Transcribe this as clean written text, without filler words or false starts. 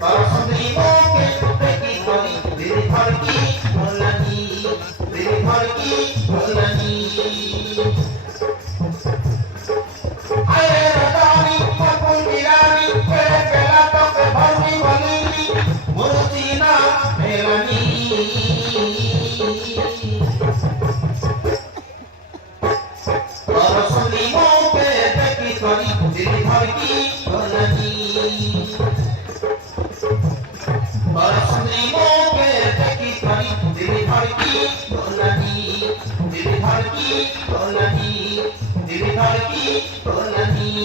बरसती मोके देखी करी दिल भर की भोलनी दिल भर की भोलनी आए रदानी पपुल बिरानी तेरे बेला तो के भरनी वलीनी मुर्तीना मेलनी बरसती मोके देखी करी दिल भर की भोलनी बरसती मोके देखी करी दिल भर की भोलनी दिल भर की भोलनी दिल भर की भोलनी